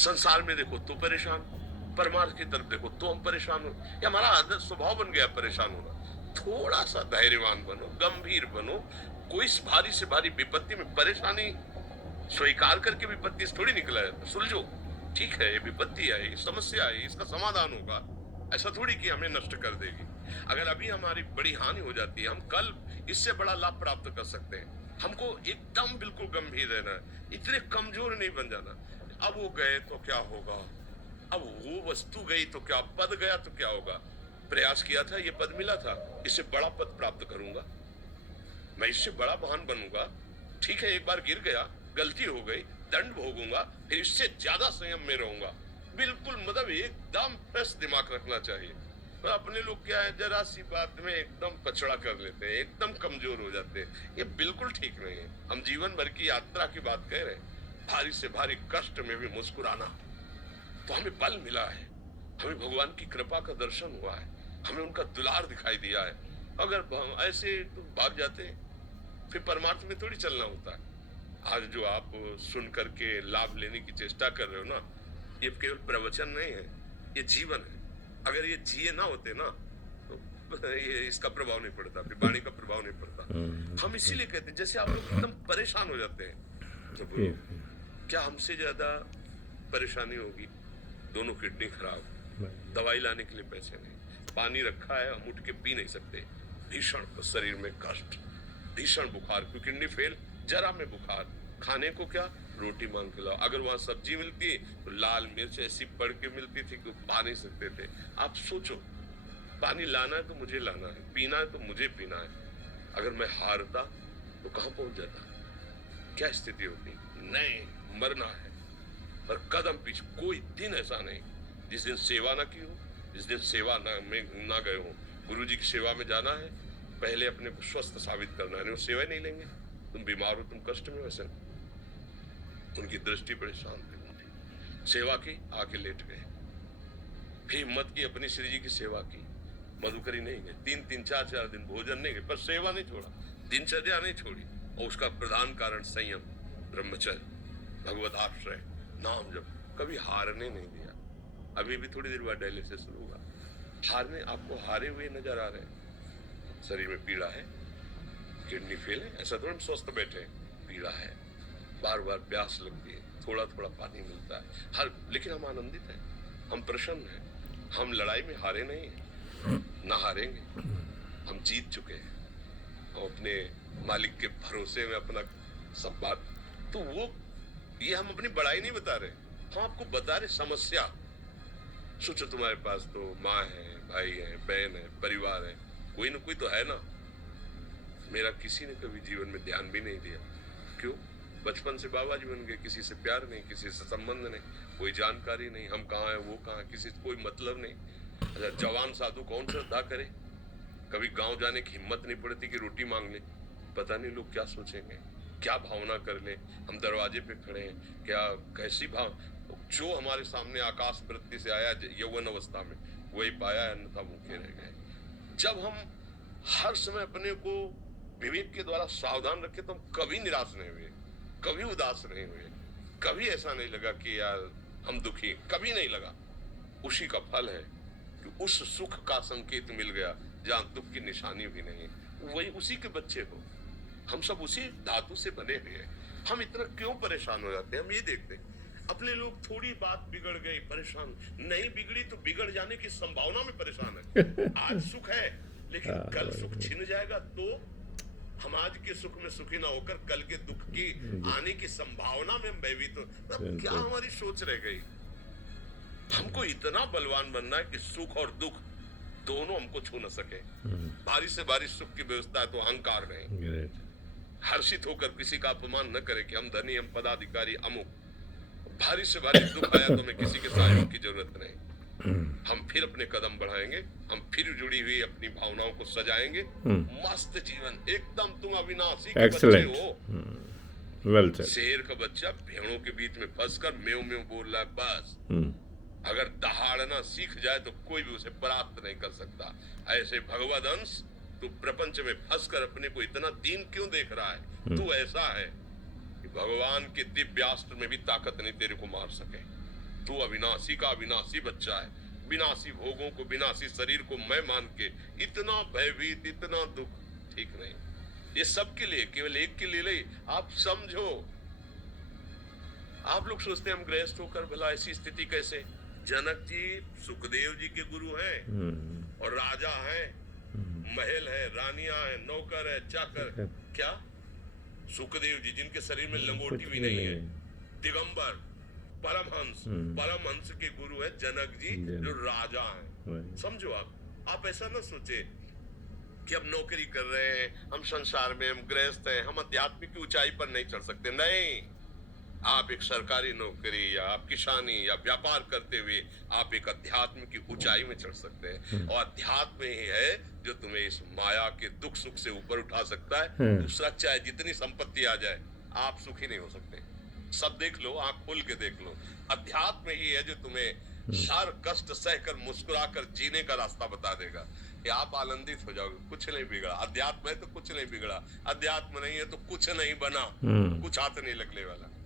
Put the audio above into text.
संसार में देखो तो परेशान, परमार्थ की तरफ देखो तो हम परेशान हो। ये हमारा आदत स्वभाव बन गया परेशान होना। थोड़ा सा धैर्यवान बनो, गंभीर बनो। कोई भारी से भारी विपत्ति में परेशानी स्वीकार करके विपत्ति से थोड़ी निकला है। सुलझो, ठीक है ये विपत्ति आई, समस्या आई, इसका समाधान होगा। ऐसा थोड़ी कि हमें नष्ट कर देगी। अगर अभी हमारी बड़ी हानि हो जाती है, हम कल इससे बड़ा लाभ प्राप्त कर सकते हैं। हमको एकदम बिल्कुल गंभीर रहना है, इतने कमजोर नहीं बन जाना। अब वो गए तो क्या होगा, अब वो वस्तु गई तो क्या, पद गया तो क्या होगा। प्रयास किया था, ये पद मिला था, इससे बड़ा पद प्राप्त करूंगा, मैं इससे बड़ा महान बनूंगा। ठीक है एक बार गिर गया, गलती हो गई, दंड भोगूंगा, फिर इससे ज्यादा संयम में रहूंगा। बिल्कुल मतलब एकदम फ्रेश दिमाग रखना चाहिए। पर अपने लोग क्या है, जरा सी बात में एकदम कचड़ा कर लेते हैं, एकदम कमजोर हो जाते हैं। ये बिल्कुल ठीक नहीं है। हम जीवन भर की यात्रा की बात कह रहे हैं, भारी से भारी कष्ट में भी मुस्कुराना, तो हमें बल मिला है, हमें भगवान की कृपा का दर्शन हुआ है, हमें उनका दुलार दिखाई दिया है। अगर हम ऐसे तो भाग जाते हैं, फिर परमार्थ में थोड़ी चलना होता है। आज जो आप सुन करके लाभ लेने की चेष्टा कर रहे हो ना, ये केवल प्रवचन नहीं है, ये जीवन है। अगर ये जिए ना होते ना तो ये इसका प्रभाव नहीं पड़ता, फिर वाणी का प्रभाव नहीं पड़ता। हम इसीलिए कहते हैं, जैसे आप लोग एकदम परेशान हो जाते हैं तो बोलो क्या हमसे ज्यादा परेशानी होगी। दोनों किडनी खराब, दवाई लाने के लिए पैसे नहीं, पानी रखा है हम उठ के पी नहीं सकते, भीषण शरीर में कष्ट, भीषण बुखार, क्योंकि किडनी फेल, जरा में बुखार, खाने को क्या, रोटी मांग के लाओ। अगर वहां सब्जी मिलती तो लाल मिर्च ऐसी पड़ के मिलती थी कि पा नहीं सकते थे। आप सोचो, पानी लाना है तो मुझे लाना है, पीना है तो मुझे पीना है। अगर मैं हारता तो कहां पहुंच जाता, क्या स्थिति होती। नहीं, मरना है, पर कदम पीछे। कोई दिन ऐसा नहीं जिस दिन सेवा ना की हो, जिस दिन सेवा ना गए हो। गुरु जी की सेवा में जाना है, पहले अपने को स्वस्थ साबित करना है, नहीं वो सेवा नहीं लेंगे। तुम बीमार हो, तुम कष्ट में, वैसे उनकी दृष्टि बड़ी शांत थी। सेवा की, आके लेट गए, फिर हिम्मत की, अपनी श्री जी की सेवा की। मधुकरी नहीं गए, 3-4 दिन भोजन नहीं गए, पर सेवा नहीं छोड़ा, दिनचर्या नहीं छोड़ी। और उसका प्रधान कारण संयम, ब्रह्मचर्य, भगवत आश्रय, नाम जप, कभी हारने नहीं दिया। अभी भी थोड़ी देर बाद डायलिसिस शुरू होगा, हारने, आपको हारे हुए नजर आ रहे हैं। शरीर में पीड़ा है, किडनी फेल है, ऐसा थोड़ा हम स्वस्थ बैठे, पीड़ा है, बार बार प्यास लगती है, थोड़ा थोड़ा पानी मिलता है हर, लेकिन हम आनंदित हैं, हम प्रसन्न हैं। हम लड़ाई में हारे नहीं हैं, ना हारेंगे, हम जीत चुके हैं। हम अपने मालिक के भरोसे में अपना सब बात, तो वो ये हम अपनी बड़ाई नहीं बता रहे, हम आपको बता रहे समस्या। सोचो तुम्हारे पास तो माँ है, भाई है, बहन है, परिवार है, कोई ना कोई तो है ना। मेरा किसी ने कभी जीवन में ध्यान भी नहीं दिया, क्यों? बचपन से बाबा जी बन गए, किसी से प्यार नहीं, किसी से संबंध नहीं, कोई जानकारी नहीं, हम कहाँ हैं वो कहाँ, किसी से कोई मतलब नहीं। अच्छा, जवान साधु कौन श्रद्धा करे, कभी गांव जाने की हिम्मत नहीं पड़ती कि रोटी मांग ले। पता नहीं लोग क्या सोचेंगे, क्या भावना कर ले। हम दरवाजे पे खड़े हैं, क्या कैसी भाव, जो हमारे सामने आकाश वृत्ति से आया यौवन अवस्था में वही पाया, अन्यथा भूखे रह गए। जब हम हर समय अपने को विवेक के द्वारा सावधान रखे तो हम कभी निराश नहीं हुए, कभी उदास नहीं हुए, कभी ऐसा नहीं लगा कि यार हम दुखी, कभी नहीं लगा। उसी का फल है कि उस सुख का संकेत मिल गया जहां दुख की निशानी भी नहीं, वही उसी के बच्चे हो। हम सब उसी धातु से बने हुए हैं। हम इतना क्यों परेशान हो जाते हैं, हम ये देखते हैं अपने लोग, थोड़ी बात बिगड़ गई परेशान, नहीं बिगड़ी तो बिगड़ जाने की संभावना में परेशान है। आज सुख है लेकिन कल सुख छिन जाएगा, तो हम आज के सुख में सुखी ना होकर कल के दुख की आने की संभावना में हम भयभीत हो। तब क्या हमारी सोच रह गई। हमको इतना बलवान बनना है कि सुख और दुख दोनों हमको छू न सके। भारी से भारी सुख की व्यवस्था है तो अहंकार नहीं, हर्षित होकर किसी का अपमान न करे कि हम धनी, हम पदाधिकारी, अमुक। भारी से भारी दुख आया तो हमें किसी के सहयोग की जरूरत नहीं। हम फिर अपने कदम बढ़ाएंगे, हम फिर जुड़ी हुई अपनी भावनाओं को सजाएंगे। मस्त जीवन, एकदम तुम अविनाशी के बच्चे हो। वेल शेर का बच्चा भेड़ों के बीच में फंसकर म्यों म्यों बोल रहा है, बस। अगर दहाड़ना सीख जाए तो कोई भी उसे प्राप्त नहीं कर सकता। ऐसे भगवद अंश, तू प्रपंच में फंसकर अपने को इतना दीन क्यों देख रहा है? तू ऐसा है कि भगवान के दिव्यास्त्र में भी ताकत नहीं तेरे को मार सके। तू अविनाशी का अविनाशी बच्चा है, विनाशी भोगों को, विनाशी शरीर को मैं मान के इतना भयभीत, इतना दुख, ठीक नहीं। ये सबके लिए, केवल एक के लिए नहीं। आप समझो, आप लोग सोचते हैं हम गृहस्थ होकर भला ऐसी स्थिति कैसे। जनक जी सुखदेव जी के गुरु हैं और राजा हैं, महल है, रानियां है, नौकर है, चाकर। क्या सुखदेव जी जिनके शरीर में लंगोटी भी नहीं है, दिगंबर, परमहंस, परमहंस के गुरु है जनक जी जो राजा हैं। समझो आप ऐसा ना सोचे कि हम नौकरी कर रहे हैं, हम संसार में, हम गृहस्थ हैं, हम आध्यात्मिक की ऊंचाई पर नहीं चढ़ सकते। नहीं, आप एक सरकारी नौकरी या आप किसानी या व्यापार करते हुए आप एक अध्यात्म की ऊंचाई में चढ़ सकते हैं। और अध्यात्म ही है जो तुम्हें इस माया के दुख सुख से ऊपर उठा सकता है। दूसरा, चाहे जितनी संपत्ति आ जाए, आप सुखी नहीं हो सकते। सब देख लो, आंख खोल के देख लो, अध्यात्म ही है जो तुम्हें सार कष्ट सहकर मुस्कुराकर जीने का रास्ता बता देगा कि आप आनंदित हो जाओगे। कुछ नहीं बिगड़ा, अध्यात्म है तो कुछ नहीं बिगड़ा, अध्यात्म नहीं है तो कुछ नहीं बना, कुछ हाथ नहीं लगने वाला।